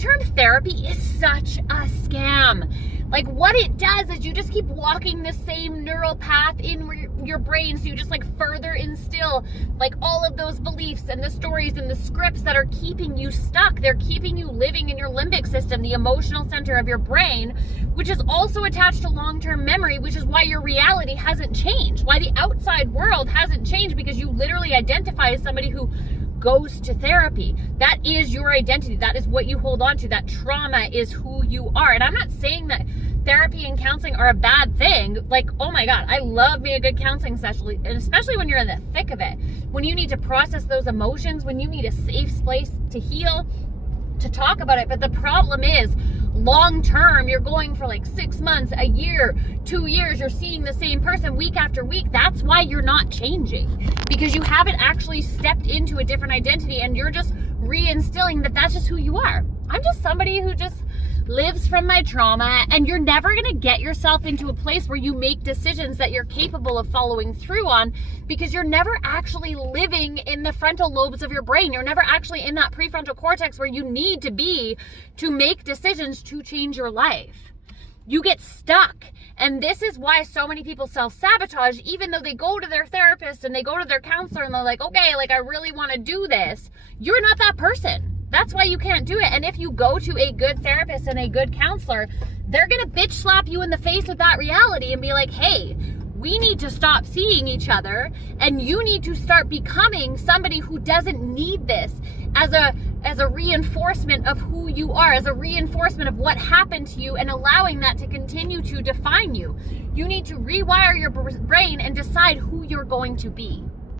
long-term therapy is such a scam. Like, what it does is you just keep walking the same neural path in your brain, so you just like further instill like all of those beliefs and the stories and the scripts that are keeping you stuck. They're keeping you living in your limbic system, the emotional center of your brain, which is also attached to long-term memory, which is why your reality hasn't changed, why the outside world hasn't changed, because you literally identify as somebody who goes to therapy. That is your identity. That is what you hold on to. That trauma is who you are. And I'm not saying that therapy and counseling are a bad thing. Like, oh my God, I love me a good counseling session, and especially when you're in the thick of it, when you need to process those emotions, when you need a safe place to heal, to talk about it. But the problem is, long term, you're going for like 6 months, a year, 2 years, you're seeing the same person week after week. That's why you're not changing, because you haven't actually stepped into a different identity, and you're just reinstilling that that's just who you are. I'm just somebody who just lives from my trauma, and you're never going to get yourself into a place where you make decisions that you're capable of following through on, because you're never actually living in the frontal lobes of your brain. You're never actually in that prefrontal cortex where you need to be to make decisions to change your life. You get stuck. And this is why so many people self-sabotage, even though they go to their therapist and they go to their counselor and they're like, okay, like I really want to do this. You're not that person. That's why you can't do it. And if you go to a good therapist and a good counselor, they're going to bitch slap you in the face with that reality and be like, hey, we need to stop seeing each other, and you need to start becoming somebody who doesn't need this as a reinforcement of who you are, as a reinforcement of what happened to you, and allowing that to continue to define you. You need to rewire your brain and decide who you're going to be.